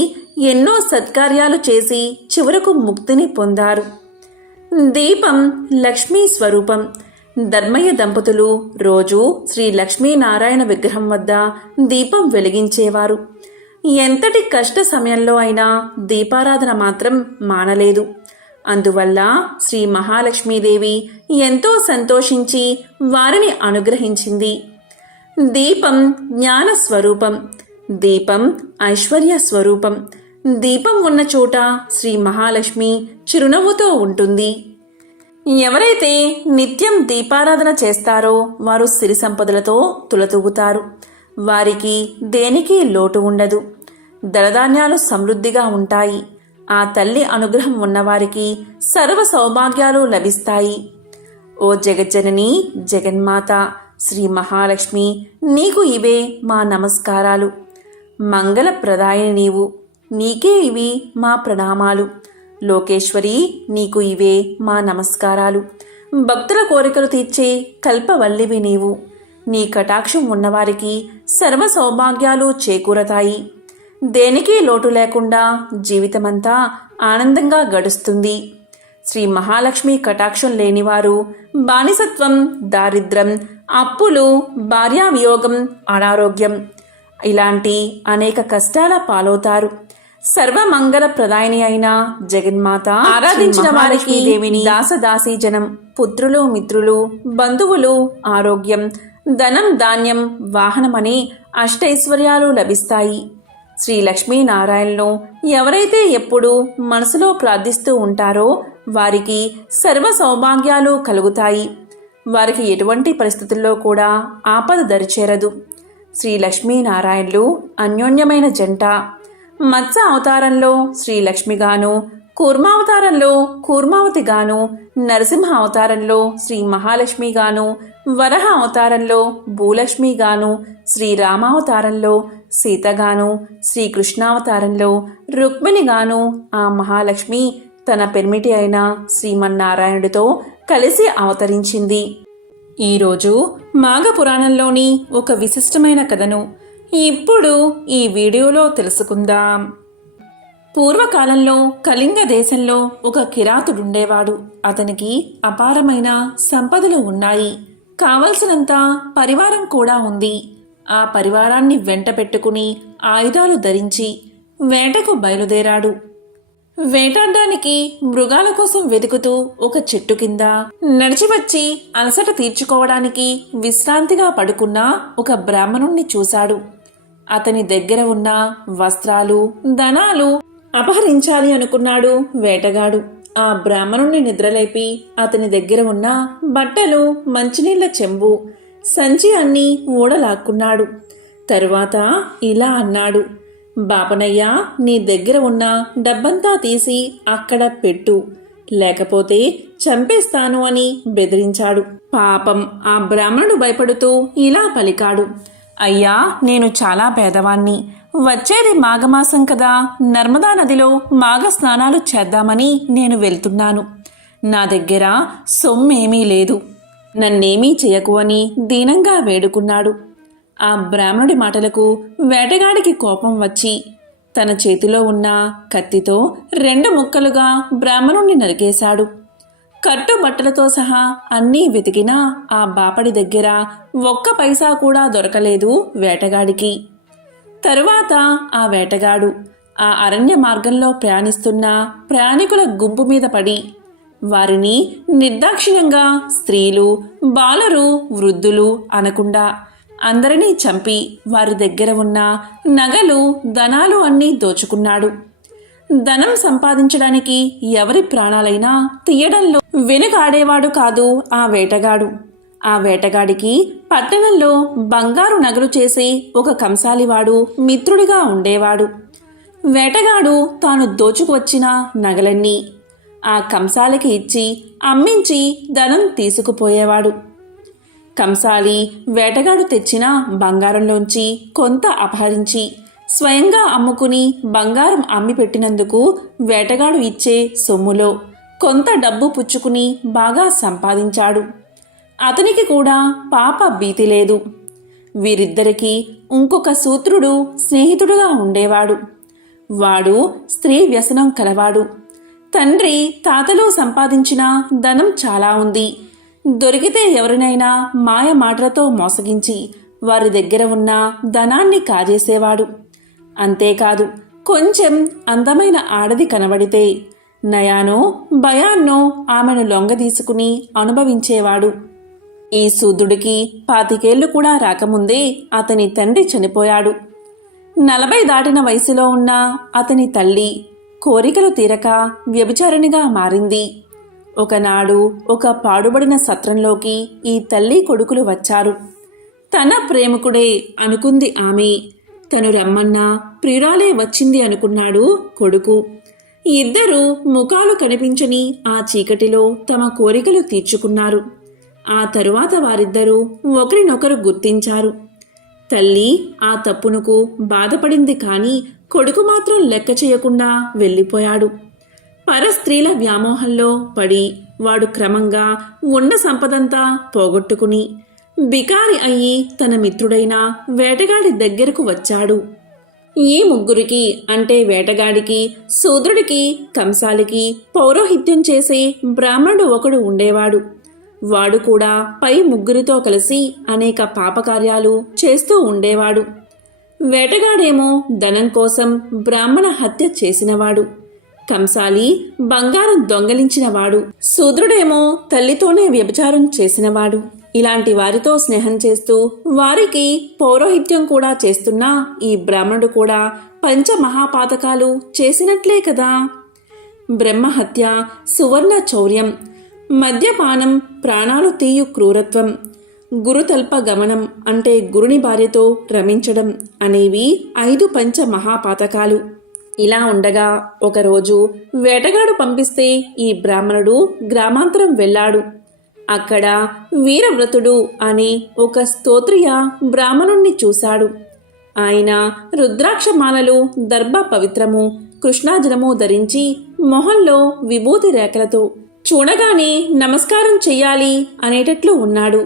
ఎన్నో సత్కార్యాలు చేసి చివరకు ముక్తిని పొందారు. దీపం లక్ష్మీ స్వరూపం. ధర్మయ్య దంపతులు రోజు శ్రీ లక్ష్మీనారాయణ విగ్రహం వద్ద దీపం వెలిగించేవారు. ఎంతటి కష్ట సమయంలో అయినా దీపారాధన మాత్రం మానలేదు. అందువల్ల శ్రీ మహాలక్ష్మీదేవి ఎంతో సంతోషించి వారిని అనుగ్రహించింది. దీపం జ్ఞాన స్వరూపం. దీపం ఐశ్వర్య స్వరూపం. దీపం ఉన్న చోట శ్రీ మహాలక్ష్మి చిరునవ్వుతో ఉంటుంది. ఎవరైతే నిత్యం దీపారాధన చేస్తారో వారు సిరి సంపదలతో తులతూగుతారు. వారికి దేనికి లోటు ఉండదు. ధనధాన్యాలు సమృద్ధిగా ఉంటాయి. ఆ తల్లి అనుగ్రహం ఉన్నవారికి సర్వ సౌభాగ్యాలు లభిస్తాయి. ఓ జగజ్జనని జగన్మాత శ్రీ మహాలక్ష్మి, నీకు ఇవే మా నమస్కారాలు. మంగళప్రదాయని నీవు, నీకే ఇవి మా ప్రణామాలు. లోకేశ్వరి, నీకు ఇవే మా నమస్కారాలు. భక్తుల కోరికలు తీర్చే కల్పవల్లివి నీవు. నీ కటాక్షం ఉన్నవారికి సర్వ సౌభాగ్యాలు చేకూరతాయి. దేనికి లోటు లేకుండా జీవితమంతా ఆనందంగా గడుస్తుంది. శ్రీ మహాలక్ష్మి కటాక్షం లేనివారు బానిసత్వం, దారిద్ర్యం, అప్పులు, భార్యావియోగం, అనారోగ్యం ఇలాంటి అనేక కష్టాల పాలవుతారు. సర్వమంగళ ప్రదాయిని అయిన జగన్మాత ఆరాధించిన వారికి దేవిని దాసదాసీ జనం, పుత్రులు, మిత్రులు, బంధువులు, ఆరోగ్యం, ధనం, ధాన్యం, వాహనమని అష్టైశ్వర్యాలు లభిస్తాయి. శ్రీ లక్ష్మీనారాయణను ఎవరైతే ఎప్పుడూ మనసులో ప్రార్థిస్తూ ఉంటారో వారికి సర్వ సౌభాగ్యాలు కలుగుతాయి. వారికి ఎటువంటి పరిస్థితుల్లో కూడా ఆపద దరిచేరదు. శ్రీ లక్ష్మీనారాయణులు అన్యోన్యమైన జంట. మత్స్య అవతారంలో శ్రీ లక్ష్మిగాను, కూర్మావతారంలో కూర్మావతిగాను, నరసింహ అవతారంలో శ్రీ మహాలక్ష్మిగాను, వరహ అవతారంలో భూలక్ష్మిగాను, శ్రీరామావతారంలో సీతగాను, శ్రీకృష్ణావతారంలో రుక్మిణిగాను ఆ మహాలక్ష్మి తన పెర్మిటి అయిన శ్రీమన్నారాయణుడితో కలిసి అవతరించింది. ఈరోజు మాఘపురాణంలోని ఒక విశిష్టమైన కథను ఇప్పుడు ఈ వీడియోలో తెలుసుకుందాం. పూర్వకాలంలో కళింగ దేశంలో ఒక కిరాతుడుండేవాడు. అతనికి అపారమైన సంపదలు ఉన్నాయి. కావలసినంత పరివారం కూడా ఉంది. ఆ పరివారాన్ని వెంట పెట్టుకుని ఆయుధాలు ధరించి వేటకు బయలుదేరాడు. వేటాడడానికి మృగాల కోసం వెతుకుతూ ఒక చెట్టు కింద నడిచి వచ్చి అలసట తీర్చుకోవడానికి విశ్రాంతిగా పడుకున్న ఒక బ్రాహ్మణుణ్ణి చూశాడు. అతని దగ్గర ఉన్న వస్త్రాలు, ధనాలు అపహరించాలి అనుకున్నాడు వేటగాడు. ఆ బ్రాహ్మణుణ్ణి నిద్రలేపి అతని దగ్గర ఉన్న బట్టలు, మంచినీళ్ల చెంబు, సంచి అన్నీ ఊడలాక్కున్నాడు. తరువాత ఇలా అన్నాడు: బాపనయ్య, నీ దగ్గర ఉన్న డబ్బంతా తీసి అక్కడ పెట్టు, లేకపోతే చంపేస్తాను అని బెదిరించాడు. పాపం ఆ బ్రాహ్మణుడు భయపడుతూ ఇలా పలికాడు: అయ్యా, నేను చాలా పేదవాణ్ణి. వచ్చేది మాఘమాసం కదా, నర్మదా నదిలో మాఘ స్నానాలు చేద్దామని నేను వెళ్తున్నాను. నా దగ్గర సొమ్మేమీ లేదు, నన్నేమీ చేయకు అని దీనంగా వేడుకున్నాడు. ఆ బ్రాహ్మణుడి మాటలకు వేటగాడికి కోపం వచ్చి తన చేతిలో ఉన్న కత్తితో 2 ముక్కలుగా బ్రాహ్మణుణ్ణి నరికేశాడు. కట్టుబట్టలతో సహా అన్నీ వెతికినా ఆ బాపడి దగ్గర ఒక్క పైసా కూడా దొరకలేదు వేటగాడికి. తరువాత ఆ వేటగాడు ఆ అరణ్య మార్గంలో ప్రయాణిస్తున్న ప్రయాణికుల గుంపు మీద పడి వారిని నిర్దాక్షిణ్యంగా స్త్రీలు, బాలరు, వృద్ధులు అనకుండా అందరినీ చంపి వారి దగ్గర ఉన్న నగలు, ధనాలు అన్నీ దోచుకున్నాడు. ధనం సంపాదించడానికి ఎవరి ప్రాణాలైనా తీయడంలో వెనుకాడేవాడు కాదు ఆ వేటగాడు. ఆ వేటగాడికి పట్టణంలో బంగారు నగలు చేసే ఒక కంసాలివాడు మిత్రుడిగా ఉండేవాడు. వేటగాడు తాను దోచుకువచ్చిన నగలన్నీ ఆ కంసాలికి ఇచ్చి అమ్మించి ధనం తీసుకుపోయేవాడు. కంసాలి వేటగాడు తెచ్చిన బంగారంలోంచి కొంత అపహరించి స్వయంగా అమ్ముకుని బంగారం అమ్మి పెట్టినందుకు వేటగాడు ఇచ్చే సొమ్ములో కొంత డబ్బు పుచ్చుకుని బాగా సంపాదించాడు. అతనికి కూడా పాప భీతి లేదు. వీరిద్దరికీ ఇంకొక సూత్రుడు స్నేహితుడుగా ఉండేవాడు. వాడు స్త్రీ వ్యసనం కలవాడు. తండ్రి, తాతలు సంపాదించిన ధనం చాలా ఉంది. దొరికితే ఎవరినైనా మాయ మాటలతో మోసగించి వారి దగ్గర ఉన్న ధనాన్ని కాజేసేవాడు. అంతేకాదు, కొంచెం అందమైన ఆడది కనబడితే నయానో భయాన్నో ఆమెను లొంగదీసుకుని అనుభవించేవాడు. ఈ శూద్రుడికి 25 ఏళ్లు కూడా రాకముందే అతని తండ్రి చనిపోయాడు. 40 దాటిన వయసులో ఉన్న అతని తల్లి కోరికలు తీరక వ్యభిచారిణిగా మారింది. ఒకనాడు ఒక పాడుబడిన సత్రంలోకి ఈ తల్లి కొడుకులు వచ్చారు. తన ప్రేమికుడే అనుకుంది ఆమె. తను రమ్మన్నా ప్రియురాలే వచ్చింది అనుకున్నాడు కొడుకు. ఇద్దరూ ముఖాలు కనిపించని ఆ చీకటిలో తమ కోరికలు తీర్చుకున్నారు. ఆ తరువాత వారిద్దరూ ఒకరినొకరు గుర్తించారు. తల్లి ఆ తప్పునకు బాధపడింది, కానీ కొడుకు మాత్రం లెక్క చేయకుండా వెళ్ళిపోయాడు. పరస్త్రీల వ్యామోహంలో పడి వాడు క్రమంగా ఉన్న సంపదంతా పోగొట్టుకుని బికారి అయ్యి తన మిత్రుడైన వేటగాడి దగ్గరకు వచ్చాడు. ఈ ముగ్గురికి అంటే వేటగాడికి, శూద్రుడికి, కంసాలికి పౌరోహిత్యం చేసే బ్రాహ్మణుడు ఒకడు ఉండేవాడు. వాడు కూడా పై ముగ్గురితో కలిసి అనేక పాపకార్యాలు చేస్తూ ఉండేవాడు. వేటగాడేమో ధనం కోసం బ్రాహ్మణ హత్య చేసినవాడు. కంసాలి బంగారం దొంగలించినవాడు. శూద్రుడేమో తల్లితోనే వ్యభిచారం చేసినవాడు. ఇలాంటి వారితో స్నేహం చేస్తూ వారికి పౌరోహిత్యం కూడా చేస్తున్న ఈ బ్రాహ్మణుడు కూడా పంచమహాపాతకాలు చేసినట్లే కదా. బ్రహ్మహత్య, సువర్ణ చౌర్యం, మద్యపానం, ప్రాణాలు తీయు క్రూరత్వం, గురుతల్ప గమనం అంటే గురుని భార్యతో రమించడం అనేవి 5 పంచమహాపాతకాలు. ఇలా ఉండగా ఒకరోజు వేటగాడు పంపిస్తే ఈ బ్రాహ్మణుడు గ్రామాంతరం వెళ్ళాడు. అక్కడ వీరవ్రతుడు అని ఒక స్తోత్రియ బ్రాహ్మణుణ్ణి చూశాడు. ఆయన రుద్రాక్షమాలలు, దర్భ పవిత్రము, కృష్ణాజలము ధరించి మొహంలో విభూతి రేఖలతో చూడగానే నమస్కారం చెయ్యాలి అనేటట్లు ఉన్నాడు.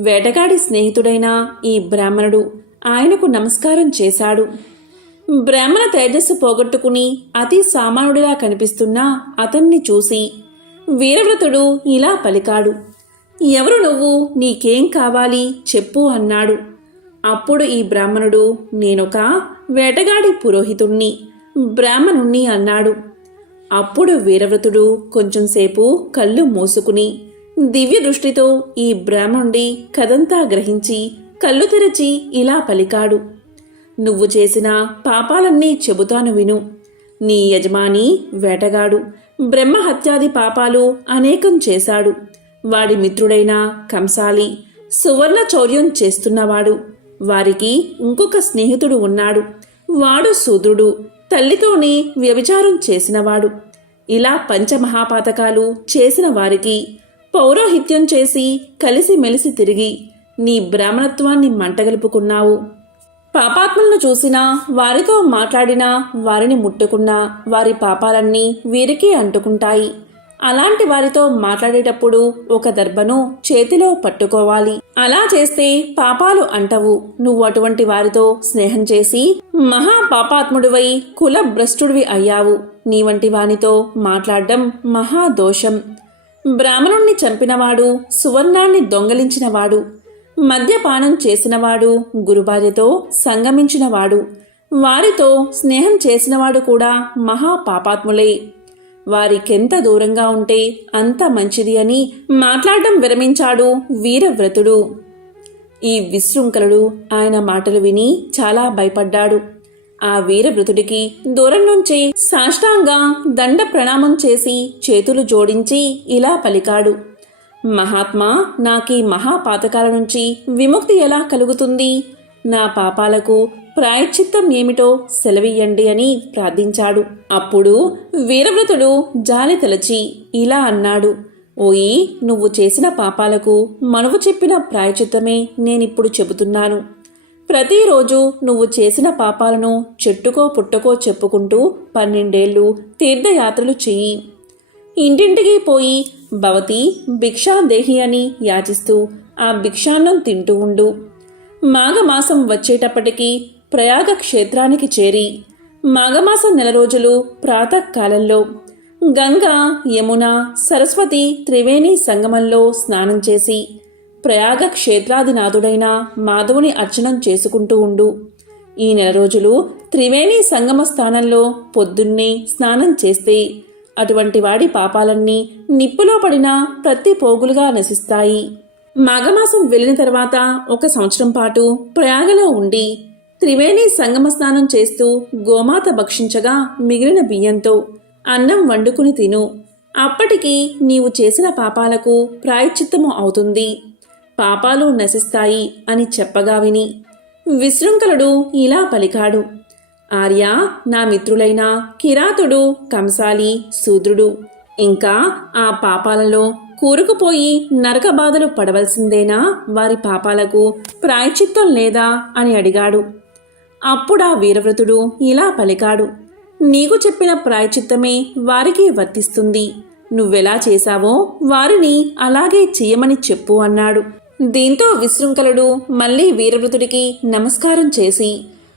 వేటగాడి స్నేహితుడైన ఈ బ్రాహ్మణుడు ఆయనకు నమస్కారం చేశాడు. బ్రాహ్మణ తేజస్సు పోగొట్టుకుని అతి సామాన్యుడిలా కనిపిస్తున్న అతన్ని చూసి వీరవ్రతుడు ఇలా పలికాడు: ఎవరు నువ్వు? నీకేం కావాలి చెప్పు అన్నాడు. అప్పుడు ఈ బ్రాహ్మణుడు, నేనొక వేటగాడి పురోహితుణ్ణి, బ్రాహ్మణుణ్ణి అన్నాడు. అప్పుడు వీరవ్రతుడు కొంచెంసేపు కళ్ళు మూసుకుని దివ్య దృష్టితో ఈ బ్రాహ్మణుడి కథంతా గ్రహించి కళ్ళు తెరచి ఇలా పలికాడు. నువ్వు చేసిన పాపాలన్నీ చెబుతాను విను. నీ యజమాని వేటగాడు బ్రహ్మహత్యాది పాపాలు అనేకం చేశాడు. వాడి మిత్రుడైన కంసాలి సువర్ణ చౌర్యం చేస్తున్నవాడు. వారికి ఇంకొక స్నేహితుడు ఉన్నాడు. వాడు శూద్రుడు, తల్లితోనే వ్యభిచారం చేసినవాడు. ఇలా పంచమహాపాతకాలు చేసిన వారికి పౌరోహిత్యం చేసి కలిసిమెలిసి తిరిగి నీ బ్రాహ్మణత్వాన్ని మంటగలుపుకున్నావు. పాపాత్ములను చూసినా, వారితో మాట్లాడినా, వారిని ముట్టుకున్నా వారి పాపాలన్నీ వీరికి అంటుకుంటాయి. అలాంటి వారితో మాట్లాడేటప్పుడు ఒక దర్భను చేతిలో పట్టుకోవాలి. అలా చేస్తే పాపాలు అంటవు. నువ్వు అటువంటి వారితో స్నేహం చేసి మహాపాపాత్ముడివై కులభ్రష్టుడివి అయ్యావు. నీ వంటి వానితో మాట్లాడడం మహాదోషం. బ్రాహ్మణుణ్ణి చంపినవాడు, సువర్ణాన్ని దొంగలించినవాడు, మద్యపానం చేసినవాడు, గురుభార్యతో సంగమించినవాడు, వారితో స్నేహం చేసినవాడు కూడా మహాపాపాత్ములే. వారికెంత దూరంగా ఉంటే అంత మంచిది అని మాట్లాడడం విరమించాడు వీరవ్రతుడు. ఈ విశృంఖలుడు ఆయన మాటలు విని చాలా భయపడ్డాడు. ఆ వీరవ్రతుడికి దూరం నుంచే సాష్టాంగా దండ ప్రణామం చేసి చేతులు జోడించి ఇలా పలికాడు. మహాత్మా, నాకీ మహాపాతకాల నుంచి విముక్తి ఎలా కలుగుతుంది? నా పాపాలకు ప్రాయశ్చిత్తం ఏమిటో సెలవియ్యండి అని ప్రార్థించాడు. అప్పుడు వీరవ్రతుడు జాలి తలచి ఇలా అన్నాడు. ఓయి, నువ్వు చేసిన పాపాలకు మనువు చెప్పిన ప్రాయశ్చిత్తమే నేనిప్పుడు చెబుతున్నాను. ప్రతిరోజు నువ్వు చేసిన పాపాలను చెట్టుకో పుట్టకో చెప్పుకుంటూ 12 ఏళ్ళు తీర్థయాత్రలు చెయ్యి. ఇంటింటికి పోయి భవతి భిక్షాదేహి అని యాచిస్తూ ఆ భిక్షాన్నం తింటూ ఉండు. మాఘమాసం వచ్చేటప్పటికి ప్రయాగ క్షేత్రానికి చేరి మాఘమాసం 9 రోజులు ప్రాతకాలంలో గంగా, యమున, సరస్వతి త్రివేణి సంగమంలో స్నానం చేసి ప్రయాగ క్షేత్రాధినాథుడైన మాధవుని అర్చనం చేసుకుంటూ ఉండు. ఈ 9 రోజులు త్రివేణి సంగమ స్థానంలో పొద్దున్నే స్నానం చేస్తే అటువంటి వాడి పాపాలన్నీ నిప్పులో పడిన ప్రతి పోగులుగా నశిస్తాయి. మాఘమాసం వెళ్ళిన తర్వాత 1 సంవత్సరం పాటు ప్రయాగలో ఉండి త్రివేణి సంగమ స్నానం చేస్తూ గోమాత భక్షించగా మిగిలిన బియ్యంతో అన్నం వండుకుని తిను. అప్పటికి నీవు చేసిన పాపాలకు ప్రాయశ్చిత్తము అవుతుంది, పాపాలు నశిస్తాయి అని చెప్పగా విని విశృంఖలుడు ఇలా పలికాడు. ఆర్య, నా మిత్రులైన కిరాతుడు, కంసాలి, శూద్రుడు ఇంకా ఆ పాపాలలో కూరుకుపోయి నరక బాధలు పడవలసిందేనా? వారి పాపాలకు ప్రాయశ్చిత్తం లేదా అని అడిగాడు. అప్పుడా వీరవ్రతుడు ఇలా పలికాడు. నీకు చెప్పిన ప్రాయశ్చిత్తమే వారికి వర్తిస్తుంది. నువ్వెలా చేశావో వారిని అలాగే చెయ్యమని చెప్పు అన్నాడు. దీంతో విశృంఖలుడు మళ్ళీ వీరవ్రతుడికి నమస్కారం చేసి,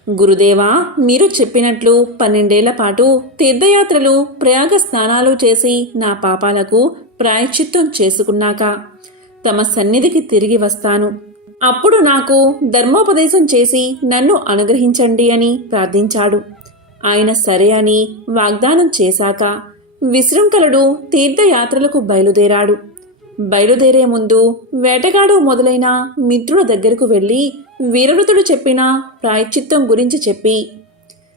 గురుదేవా, మీరు చెప్పినట్లు 12 ఏళ్ల పాటు తీర్థయాత్రలు, ప్రయాగ స్నానాలు చేసి నా పాపాలకు ప్రాయశ్చిత్తం చేసుకున్నాక తమ సన్నిధికి తిరిగి వస్తాను. అప్పుడు నాకు ధర్మోపదేశం చేసి నన్ను అనుగ్రహించండి అని ప్రార్థించాడు. ఆయన సరే అని వాగ్దానం చేశాక విశృంఖలుడు తీర్థయాత్రలకు బయలుదేరాడు. బయలుదేరే ముందు వేటగాడు మొదలైన మిత్రుల దగ్గరకు వెళ్ళి వీరవ్రతుడు చెప్పిన ప్రాయశ్చిత్తం గురించి చెప్పి,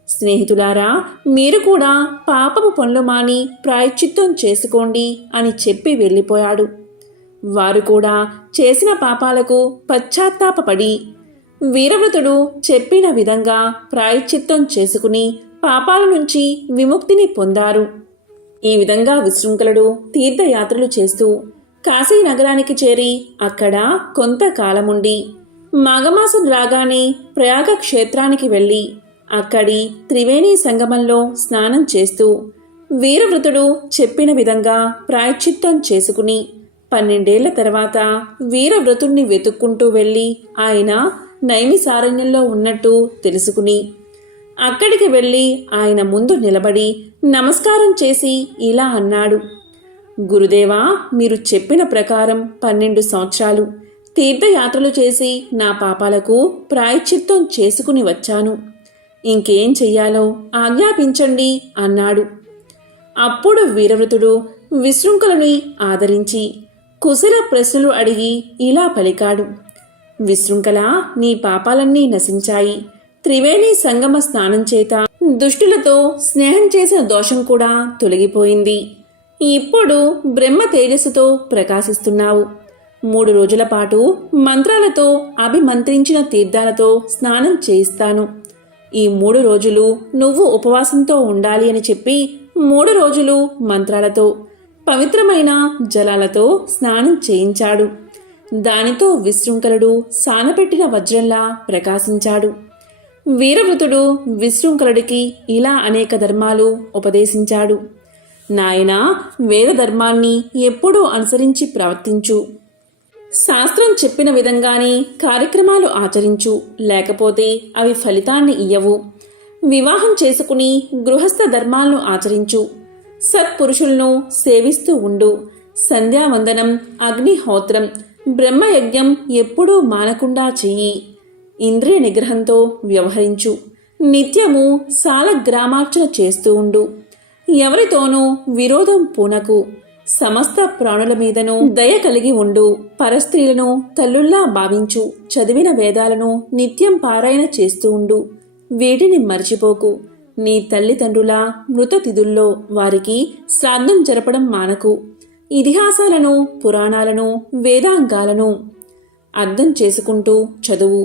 స్నేహితులారా, మీరు కూడా పాపపు పనులు మాని ప్రాయశ్చిత్తం చేసుకోండి అని చెప్పి వెళ్ళిపోయాడు. వారు కూడా చేసిన పాపాలకు పశ్చాత్తాపపడి వీరవ్రతుడు చెప్పిన విధంగా ప్రాయశ్చిత్తం చేసుకుని పాపాల నుంచి విముక్తిని పొందారు. ఈ విధంగా విశృంఖలుడు తీర్థయాత్రలు చేస్తూ కాశీ నగరానికి చేరి అక్కడ కొంతకాలముండి మాఘమాసం రాగానే ప్రయాగ క్షేత్రానికి వెళ్ళి అక్కడి త్రివేణి సంగమంలో స్నానం చేస్తూ వీరవ్రతుడు చెప్పిన విధంగా ప్రాయశ్చిత్తం చేసుకుని 12 ఏళ్ల తర్వాత వీరవ్రతుణ్ణి వెతుక్కుంటూ వెళ్ళి ఆయన నైమిసారణ్యంలో ఉన్నట్టు తెలుసుకుని అక్కడికి వెళ్ళి ఆయన ముందు నిలబడి నమస్కారం చేసి ఇలా అన్నాడు. గురుదేవా, మీరు చెప్పిన ప్రకారం 12 సంవత్సరాలు తీర్థయాత్రలు చేసి నా పాపాలకు ప్రాయశ్చిత్తం చేసుకుని వచ్చాను. ఇంకేం చెయ్యాలో ఆజ్ఞాపించండి అన్నాడు. అప్పుడు వీరవ్రతుడు విశృంఖలుని ఆదరించి కుశల ప్రశ్నలు అడిగి ఇలా పలికాడు. విశృంఖల, నీ పాపాలన్నీ నశించాయి. త్రివేణి సంగమ స్నానం చేత దుష్టులతో స్నేహం చేసిన దోషం కూడా తొలగిపోయింది. ఇప్పుడు బ్రహ్మ తేజస్సుతో ప్రకాశిస్తున్నావు. 3 రోజుల పాటు మంత్రాలతో అభిమంత్రించిన తీర్థాలతో స్నానం చేయిస్తాను. ఈ 3 రోజులు నువ్వు ఉపవాసంతో ఉండాలి అని చెప్పి 3 రోజులు మంత్రాలతో పవిత్రమైన జలాలతో స్నానం చేయించాడు. దానితో విశృంఖలుడు సానపెట్టిన వజ్రంలా ప్రకాశించాడు. వీరవ్రతుడు విశృంఖలుడికి ఇలా అనేక ధర్మాలు ఉపదేశించాడు. నాయనా, వేద ధర్మాన్ని ఎప్పుడూ అనుసరించి ప్రవర్తించు. శాస్త్రం చెప్పిన విధంగానే కార్యక్రమాలు ఆచరించు, లేకపోతే అవి ఫలితాన్ని ఇయ్యవు. వివాహం చేసుకుని గృహస్థ ధర్మాలను ఆచరించు. సత్పురుషులను సేవిస్తూ ఉండు. సంధ్యావందనం, అగ్నిహోత్రం, బ్రహ్మయజ్ఞం ఎప్పుడూ మానకుండా చెయ్యి. ఇంద్రియ నిగ్రహంతో వ్యవహరించు. నిత్యము సాలగ్రామార్చన చేస్తూ ఉండు. ఎవరితోనూ విరోధం పూనకు. సమస్త ప్రాణుల మీదను దయ కలిగి ఉండు. పరస్త్రీలను తల్లుల్లా భావించు. చదివిన వేదాలను నిత్యం పారాయణ చేస్తూ ఉండు. వీటిని మర్చిపోకు. నీ తల్లిదండ్రుల మృతతిథుల్లో వారికి శ్రాద్ధం జరపడం మానకు. ఇతిహాసాలను, పురాణాలను, వేదాంగాలను అర్థం చేసుకుంటూ చదువు.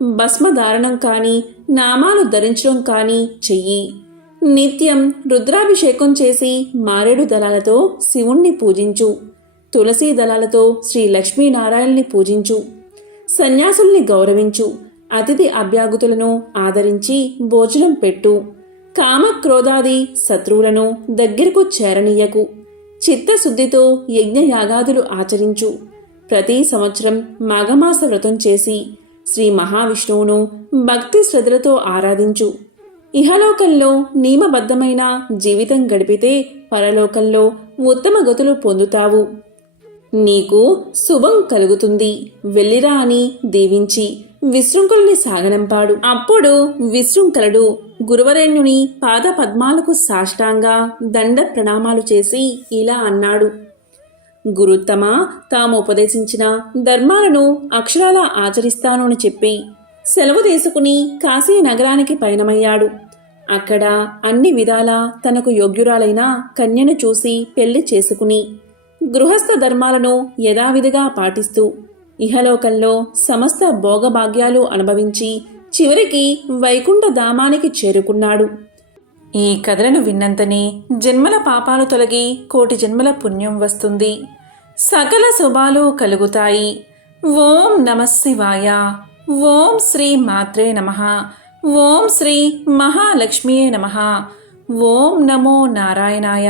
భస్మధారణం కానీ, నామాలు ధరించడం కానీ చెయ్యి. నిత్యం రుద్రాభిషేకం చేసి మారేడు దళాలతో శివుణ్ణి పూజించు. తులసీ దళాలతో శ్రీ లక్ష్మీనారాయణని పూజించు. సన్యాసుల్ని గౌరవించు. అతిథి అభ్యాగతులను ఆదరించి భోజనం పెట్టు. కామక్రోధాది శత్రువులను దగ్గరకు చేరనీయకు. చిత్తశుద్ధితో యజ్ఞయాగాదులు ఆచరించు. ప్రతి సంవత్సరం మాఘమాస వ్రతం చేసి శ్రీ మహావిష్ణువును భక్తి శ్రద్ధలతో ఆరాధించు. ఇహలోకంలో నియమబద్ధమైన జీవితం గడిపితే పరలోకంలో ఉత్తమ గతులు పొందుతావు. నీకు శుభం కలుగుతుంది. వెళ్ళిరా అని దీవించి విశృంఖలుని సాగనంపాడు. అప్పుడు విశృంఖలుడు గురువరేణ్యుని పాద పద్మాలకు సాష్టాంగ దండ ప్రణామాలు చేసి ఇలా అన్నాడు. గురుత్తమ, తాము ఉపదేశించిన ధర్మాలను అక్షరాలా ఆచరిస్తాను అని చెప్పి సెలవు తీసుకుని కాశీ నగరానికి పయనమయ్యాడు. అక్కడ అన్ని విధాలా తనకు యోగ్యురాలైన కన్యను చూసి పెళ్లి చేసుకుని గృహస్థ ధర్మాలను యథావిధిగా పాటిస్తూ ఇహలోకంలో సమస్త భోగభాగ్యాలు అనుభవించి చివరికి వైకుంఠ ధామానికి చేరుకున్నాడు. ఈ కథలను విన్నంతనే జన్మల పాపాలు తొలగి 1,000,000 జన్మల పుణ్యం వస్తుంది. సకల శుభాలు కలుగుతాయి. ఓం నమః శివాయ. ఓం శ్రీ మాత్రే నమః. ఓం శ్రీ మహాలక్ష్మియే నమః. ఓం నమో నారాయణాయ.